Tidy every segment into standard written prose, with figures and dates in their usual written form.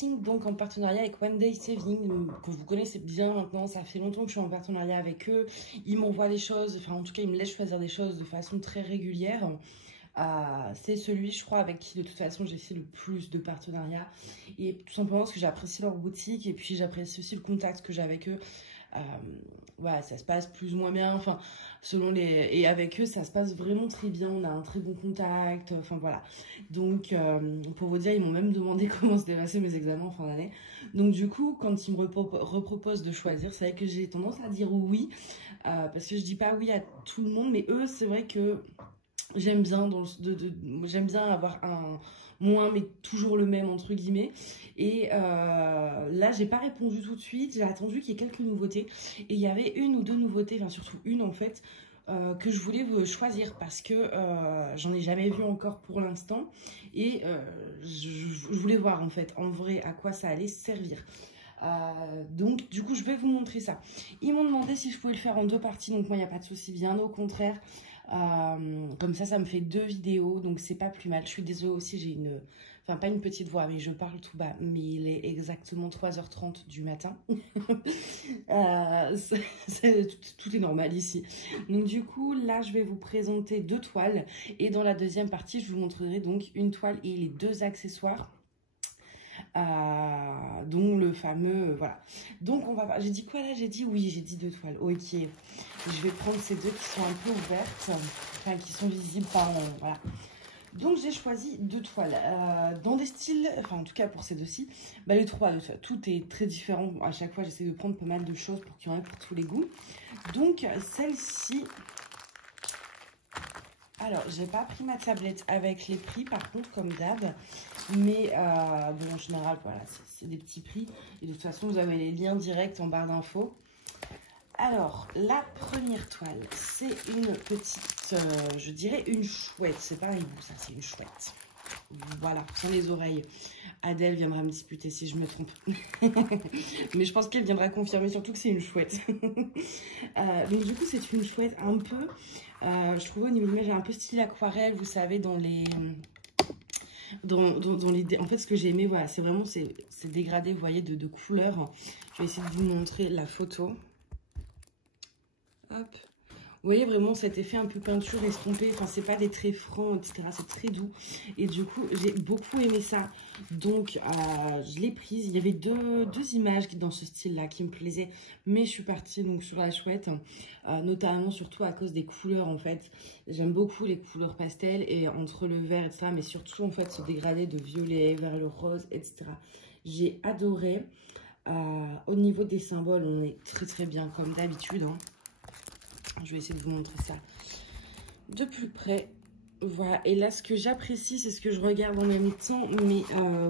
unboxing donc en partenariat avec One Day Saving, que vous connaissez bien maintenant. Ça fait longtemps que je suis en partenariat avec eux. Ils m'envoient des choses, enfin en tout cas ils me laissent choisir des choses de façon très régulière. C'est celui, je crois, avec qui de toute façon j'ai fait le plus de partenariats, et tout simplement parce que j'apprécie leur boutique et puis j'apprécie aussi le contact que j'ai avec eux. Voilà, ça se passe plus ou moins bien, enfin selon les, et avec eux ça se passe vraiment très bien, on a un très bon contact, enfin voilà. Donc pour vous dire, ils m'ont même demandé comment se passaient mes examens en fin d'année. Donc du coup quand ils me reproposent de choisir, c'est vrai que j'ai tendance à dire oui, parce que je dis pas oui à tout le monde, mais eux c'est vrai que j'aime bien j'aime bien avoir un moins mais toujours le même entre guillemets. Et là j'ai pas répondu tout de suite, j'ai attendu qu'il y ait quelques nouveautés, et il y avait une ou deux nouveautés, enfin surtout une en fait, que je voulais choisir parce que j'en ai jamais vu encore pour l'instant, et je voulais voir en fait en vrai à quoi ça allait servir. Donc du coup je vais vous montrer ça. Ils m'ont demandé si je pouvais le faire en deux parties, donc moi il n'y a pas de souci, bien au contraire. Comme ça me fait deux vidéos, donc c'est pas plus mal. Je suis désolée aussi, j'ai une, enfin pas une petite voix, mais je parle tout bas, mais il est exactement 3h30 du matin. Tout est normal ici. Donc du coup là je vais vous présenter deux toiles, et dans la deuxième partie je vous montrerai donc une toile et les deux accessoires, dont le fameux, voilà. Donc on va, j'ai dit quoi là? J'ai dit oui, j'ai dit deux toiles. Ok, je vais prendre ces deux qui sont un peu ouvertes, enfin qui sont visibles, pardon, voilà. Donc j'ai choisi deux toiles dans des styles, enfin en tout cas pour ces deux-ci, bah, les trois, tout est très différent. À chaque fois j'essaie de prendre pas mal de choses pour qu'il y en ait pour tous les goûts. Donc celle-ci, alors j'ai pas pris ma tablette avec les prix par contre comme d'hab, mais bon, en général voilà, c'est des petits prix, et de toute façon vous avez les liens directs en barre d'infos. Alors la première toile, c'est une petite, je dirais une chouette, c'est pas un hibou, ça c'est une chouette. Voilà, sans les oreilles. Adèle viendra me disputer si je me trompe. Mais je pense qu'elle viendra confirmer surtout que c'est une chouette. Donc du coup c'est une chouette un peu, je trouve au niveau de l'image un peu style aquarelle, vous savez, dans les... en fait ce que j'ai aimé, voilà, c'est vraiment ces dégradés, vous voyez, de couleurs. Je vais essayer de vous montrer la photo. Hop. Vous voyez vraiment cet effet un peu peinture estompée, enfin c'est pas des traits francs, etc. C'est très doux, et du coup j'ai beaucoup aimé ça, donc je l'ai prise. Il y avait deux images dans ce style là qui me plaisaient, mais je suis partie donc sur la chouette, notamment surtout à cause des couleurs en fait. J'aime beaucoup les couleurs pastel, et entre le vert etc., mais surtout en fait ce dégradé de violet vers le rose etc. J'ai adoré. Au niveau des symboles, on est très bien comme d'habitude, hein. Je vais essayer de vous montrer ça de plus près. Voilà, et là ce que j'apprécie, c'est ce que je regarde en même temps, mais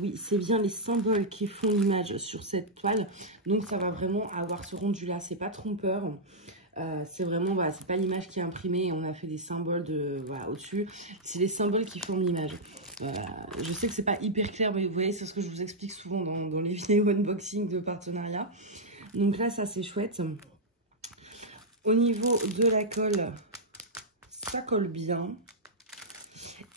oui, c'est bien les symboles qui font l'image sur cette toile. Donc ça va vraiment avoir ce rendu là, c'est pas trompeur. C'est vraiment, voilà, c'est pas l'image qui est imprimée et on a fait des symboles voilà, au-dessus. C'est les symboles qui font l'image. Je sais que c'est pas hyper clair, mais vous voyez, c'est ce que je vous explique souvent dans les vidéos unboxing de partenariat. Donc là, ça c'est chouette. Au niveau de la colle, ça colle bien.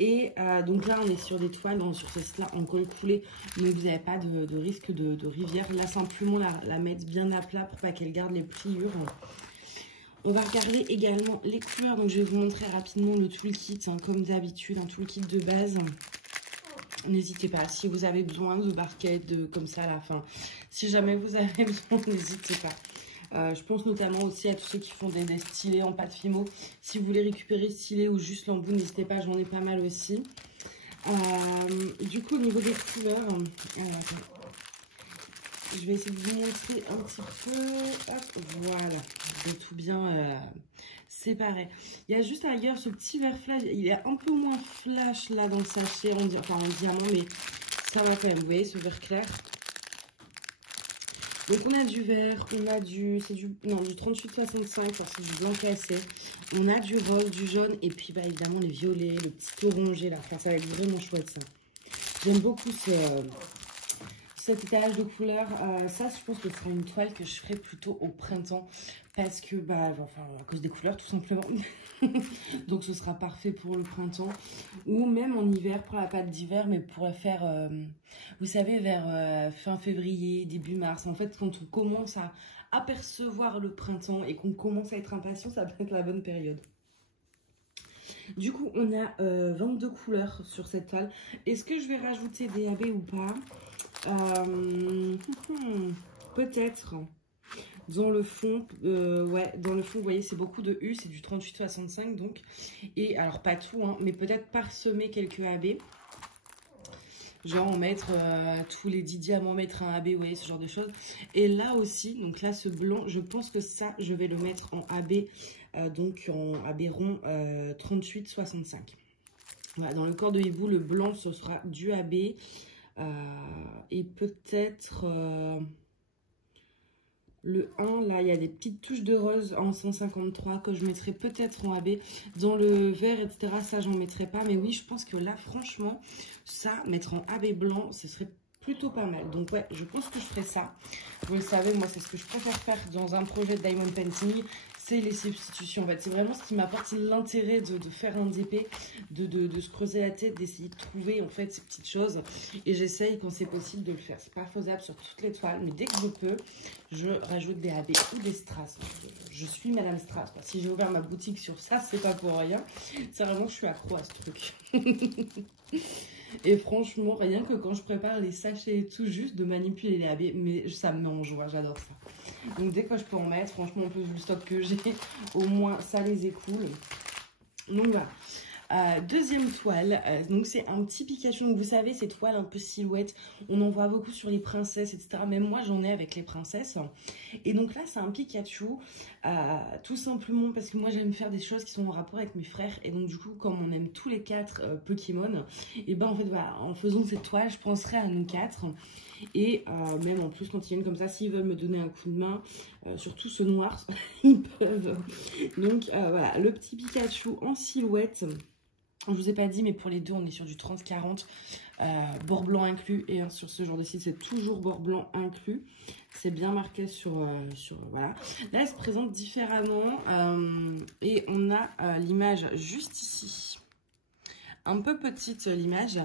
Et donc là, on est sur des toiles, sur ce site-là, en colle coulée. Donc vous n'avez pas de risque de rivière. Là, simplement la mettre bien à plat pour pas qu'elle garde les pliures. On va regarder également les couleurs. Donc je vais vous montrer rapidement le toolkit, hein, comme d'habitude, un toolkit de base. N'hésitez pas, si vous avez besoin de barquettes, comme ça à la fin. Si jamais vous avez besoin, n'hésitez pas. Je pense notamment aussi à tous ceux qui font des stylés en pâte Fimo. Si vous voulez récupérer stylé ou juste l'embout, n'hésitez pas, j'en ai pas mal aussi. Du coup, au niveau des couleurs, je vais essayer de vous montrer un petit peu. Hop, voilà, de tout bien séparé. Il y a juste à rigueur ce petit vert flash, il est un peu moins flash là dans le sachet, enfin en diamant, mais ça va quand même. Vous voyez ce vert clair. Donc on a du vert, on a du 38-65, c'est du blanc cassé. On a du rose, du jaune, et puis bah évidemment les violets, le petit orangé là. Enfin, ça va être vraiment chouette ça. J'aime beaucoup cet étalage de couleurs, ça je pense que ce sera une toile que je ferai plutôt au printemps parce que, bah, enfin à cause des couleurs tout simplement. Donc ce sera parfait pour le printemps ou même en hiver pour la pâte d'hiver, mais pour faire, vous savez, vers fin février, début mars. En fait, quand on commence à apercevoir le printemps et qu'on commence à être impatient, ça peut être la bonne période. Du coup, on a 22 couleurs sur cette toile. Est-ce que je vais rajouter des AB ou pas? Peut-être. Dans le fond, ouais, dans le fond, vous voyez, c'est beaucoup de U, c'est du 38-65 donc. Et alors, pas tout, hein, mais peut-être parsemer quelques AB. Genre, en mettre tous les 10 diamants, mettre un AB, vous voyez, ce genre de choses. Et là aussi, donc là, ce blanc, je pense que ça, je vais le mettre en AB, donc en AB rond 38-65. Voilà, dans le corps de hibou, le blanc, ce sera du AB. Et peut-être... le 1, là, il y a des petites touches de rose en 153 que je mettrai peut-être en AB. Dans le vert, etc., ça, j'en mettrai pas. Mais oui, je pense que là, franchement, ça, mettre en AB blanc, ce serait plutôt pas mal. Donc, ouais, je pense que je ferai ça. Vous le savez, moi, c'est ce que je préfère faire dans un projet de Diamond Painting. C'est les substitutions. En fait, c'est vraiment ce qui m'apporte l'intérêt de faire un DP, de se creuser la tête, d'essayer de trouver, en fait, ces petites choses. Et j'essaye, quand c'est possible, de le faire. C'est pas faisable sur toutes les toiles, mais dès que je peux, je rajoute des AB ou des strass. Je suis Madame Strass, quoi. Si j'ai ouvert ma boutique sur ça, c'est pas pour rien. C'est vraiment, je suis accro à ce truc. Et franchement, rien que quand je prépare les sachets et tout, juste de manipuler les AB, mais ça me met en joie, j'adore ça. Donc dès que je peux en mettre, franchement, en plus vu le stock que j'ai, au moins ça les écoule. Donc voilà. Deuxième toile, donc c'est un petit Pikachu. Donc vous savez, ces toiles un peu silhouette, on en voit beaucoup sur les princesses, etc. Même moi, j'en ai avec les princesses. Et donc là, c'est un Pikachu, tout simplement parce que moi, j'aime faire des choses qui sont en rapport avec mes frères. Et donc du coup, comme on aime tous les quatre Pokémon, et ben en fait, voilà, en faisant cette toile, je penserai à nous quatre. Et même en plus, quand ils viennent comme ça, s'ils veulent me donner un coup de main, surtout ce noir, ils peuvent. Donc voilà, le petit Pikachu en silhouette. Je vous ai pas dit, mais pour les deux, on est sur du 30-40, bord blanc inclus. Et sur ce genre de site, c'est toujours bord blanc inclus. C'est bien marqué sur voilà. Là, elle se présente différemment. Et on a l'image juste ici. Un peu petite, l'image.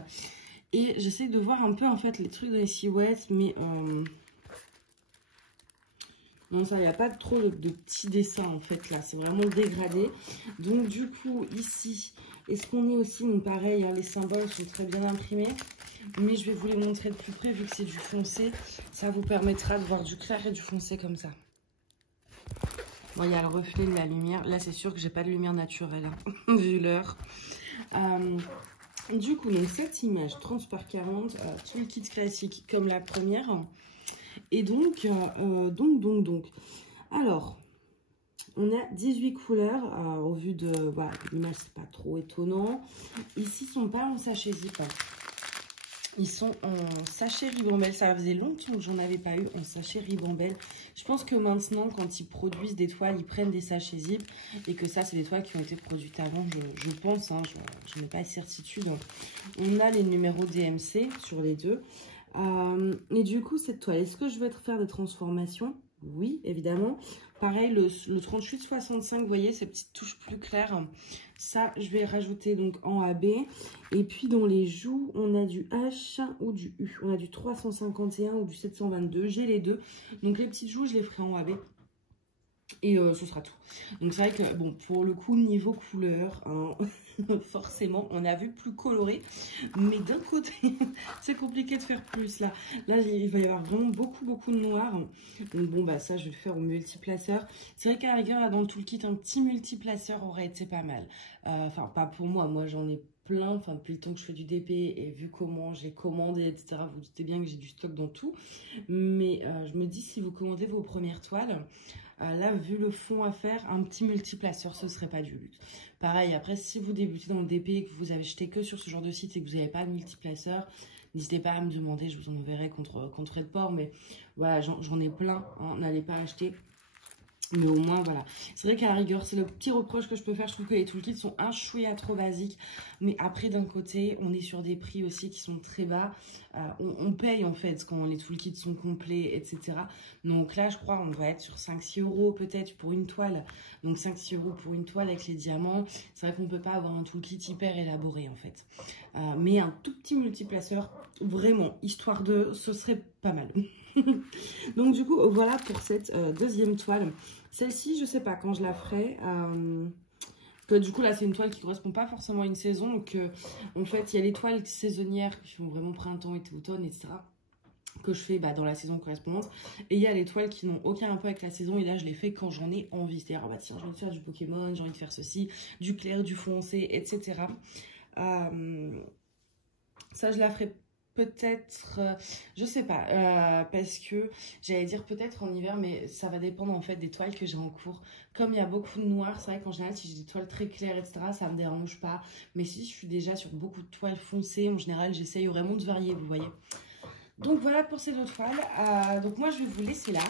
Et j'essaie de voir un peu, en fait, les trucs des silhouettes. Mais non, ça, il n'y a pas trop de petits dessins, en fait, là. C'est vraiment dégradé. Donc, du coup, ici... Est-ce qu'on est aussi, donc pareil, hein, les symboles sont très bien imprimés, mais je vais vous les montrer de plus près vu que c'est du foncé. Ça vous permettra de voir du clair et du foncé comme ça. Bon, il y a le reflet de la lumière. Là, c'est sûr que j'ai pas de lumière naturelle, hein, vu l'heure. Du coup, donc cette image 30 par 40, tout le kit classique comme la première. Et donc, alors... On a 18 couleurs, au vu de voilà, l'image, c'est pas trop étonnant. Ici, ils sont pas en sachet zip. Ils sont en sachet ribambelle. Ça faisait longtemps que j'en avais pas eu en sachet ribambelle. Je pense que maintenant, quand ils produisent des toiles, ils prennent des sachets zip. Et que ça, c'est des toiles qui ont été produites avant, je pense. Hein, je n'ai pas de certitude. On a les numéros DMC sur les deux. Et du coup, cette toile, est-ce que je vais faire des transformations? Oui, évidemment. Pareil, le 38-65, vous voyez, ces petites touches plus claires. Ça, je vais rajouter donc en AB. Et puis, dans les joues, on a du H ou du U. On a du 351 ou du 722. J'ai les deux. Donc, les petites joues, je les ferai en AB. Et ce sera tout. Donc, c'est vrai que, bon, pour le coup, niveau couleur, hein, forcément, on a vu plus coloré. Mais d'un côté, c'est compliqué de faire plus, là. Là, il va y avoir vraiment beaucoup de noir. Donc, bon, bah, ça, je vais le faire au multiplaceur. C'est vrai qu'à la rigueur, là, dans le toolkit, un petit multiplaceur aurait été pas mal. Enfin, pas pour moi. Moi, j'en ai plein, enfin depuis le temps que je fais du DP et vu comment j'ai commandé, etc. Vous vous doutez bien que j'ai du stock dans tout. Mais je me dis, si vous commandez vos premières toiles, là, vu le fond à faire, un petit multiplaceur, ce serait pas du luxe. Pareil, après, si vous débutez dans le DP et que vous avez jeté que sur ce genre de site et que vous n'avez pas de multiplaceur, n'hésitez pas à me demander, je vous en enverrai contre frais de port. Mais voilà, j'en ai plein, hein, n'allez pas acheter Mais au moins, voilà. C'est vrai qu'à la rigueur, c'est le petit reproche que je peux faire. Je trouve que les toolkits sont un chouïa trop basiques. Mais après, d'un côté, on est sur des prix aussi qui sont très bas. On paye, en fait, quand les toolkits sont complets, etc. Donc là, je crois, on va être sur 5-6 euros peut-être pour une toile. Donc 5-6 euros pour une toile avec les diamants. C'est vrai qu'on ne peut pas avoir un toolkit hyper élaboré, en fait. Mais un tout petit multiplaceur, vraiment, histoire de, ce serait pas mal. Donc du coup, voilà pour cette deuxième toile. Celle-ci, je sais pas quand je la ferai. Que du coup, là, c'est une toile qui correspond pas forcément à une saison. Donc, en fait, il y a les toiles saisonnières qui font vraiment printemps, été, automne, etc. que je fais dans la saison correspondante. Et il y a les toiles qui n'ont aucun rapport avec la saison. Et là, je les fais quand j'en ai envie. C'est-à-dire, bah, tiens, j'ai envie de faire du Pokémon, j'ai envie de faire ceci, du clair, du foncé, etc. Ça, je la ferai peut-être, je sais pas, parce que j'allais dire peut-être en hiver, mais ça va dépendre en fait des toiles que j'ai en cours. Comme il y a beaucoup de noir, c'est vrai qu'en général, si j'ai des toiles très claires, etc., ça me dérange pas. Mais si je suis déjà sur beaucoup de toiles foncées, en général, j'essaye vraiment de varier, vous voyez. Donc voilà pour ces deux toiles. Donc moi, je vais vous laisser là.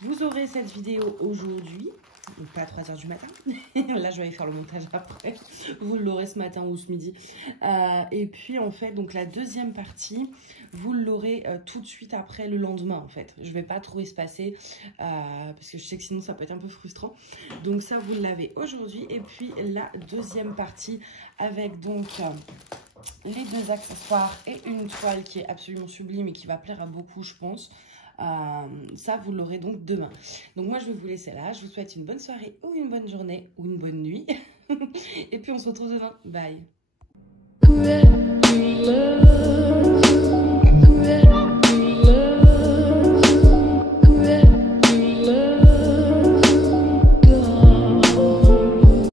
Vous aurez cette vidéo aujourd'hui. Donc pas à 3 h du matin. Là, je vais aller faire le montage après. Vous l'aurez ce matin ou ce midi. Et puis, en fait, donc la deuxième partie, vous l'aurez tout de suite après le lendemain, en fait. Je ne vais pas trop espacer parce que je sais que sinon, ça peut être un peu frustrant. Donc ça, vous l'avez aujourd'hui. Et puis, la deuxième partie avec donc les deux accessoires et une toile qui est absolument sublime et qui va plaire à beaucoup, je pense. Ça, vous l'aurez donc demain. Donc moi, je vais vous laisser là. Je vous souhaite une bonne soirée ou une bonne journée ou une bonne nuit. Et puis, on se retrouve demain. Bye.